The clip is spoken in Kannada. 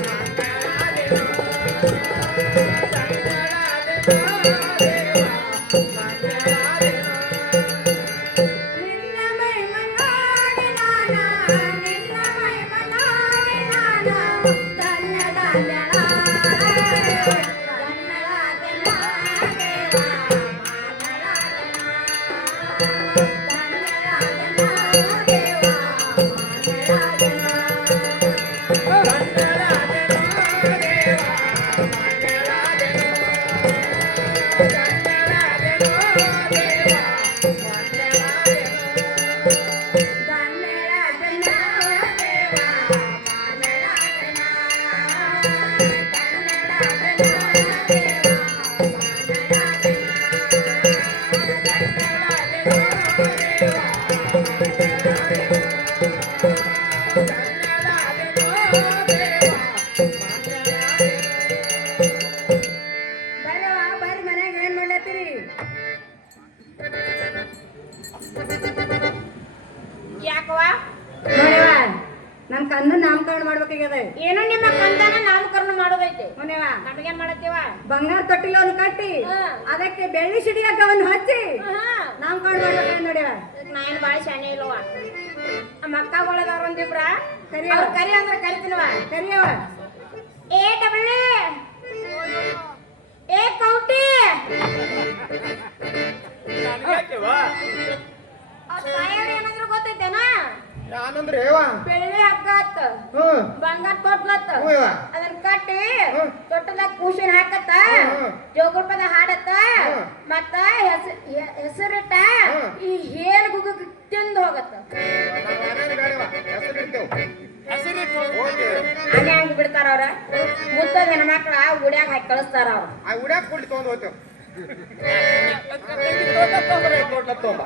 देवा ಕಂದ ನಾಮಕರಣ ಮಾಡ್ಬೇಕಾಗ್ಯದ. ಏನು ನಿಮ್ಮ ಕಂದನ ನಾಮಕರಣ ಮಾಡೋದೈತೆ? ನೋಡ್ಯವ ನಮಗೇನ್ ಮಾಡತ್ತೀವ? ಬಂಗಾರ ತೊಟ್ಟಿಲವನ್ನು ಕಟ್ಟಿ ಅದಕ್ಕೆ ಬೆಳ್ಳಿ ಸಿಡಿ ಹಗ್ಗವನ್ನು ಹಚ್ಚಿ ಆಹಾ. ನಾಮಕರಣ ಮಾಡ್ಬೇಕಾಗ್ಯದ ನೋಡ್ಯವ ನಾ ಏನ್ ಬಾಳ ಶಾಣೆ ಇಲ್ಲವ. ನಮ್ಮ ಅಕ್ಕಗಳದವ್ರ ಒಂದಿಬ್ರ. ಅವ್ರ ಕರಿ ಅಂದ್ರ ಕರಿತೀನವ. ಕರಿಯವ ಏ ಡಬಲ್ ಏ ಕೌಟಿ. ಏನಾದ್ರು ಗೊತ್ತೈತೇನಾ? ನಾನಂದ್ರೆ ಹೇವ? ಬೆಳ್ಳಿ ಬಂಗಾರ ತೊಟ್ಲತ್ತ ಅದನ್ನ ಕಟ್ಟಿ. ತೊಟ್ಟದಾಗ ಕೂಸಿನ ಹಾಕತ್ತ. ಜೋಗುಳ್ಪದ ಹಾಡತ್ತ. ಮತ್ತ ಹೆಸರಿಟ್ಟ. ಈ ಹೇಲ್ ಗುಗ್ಗ ತಿಂದು ಹೋಗತ್ತ. ಅಲ್ಲೇ ಹಂಗ. ಬಿಡ್ತಾರ ಅವ್ರ. ಮುತ್ತದ ಹೆಣ್ಮಕ್ಳ ಉಡ್ಯಾಗ ಹಾಕಿ ಕಳಿಸ್ತಾರ ಅವ್ರ. ಆ ಉಡ್ಯಾಕ ಕೊಡ್ಲಿ ತೊಗೊಂಡು ಹೋಗ್ತೇವೆ ತೋಟ ತೊಂಬ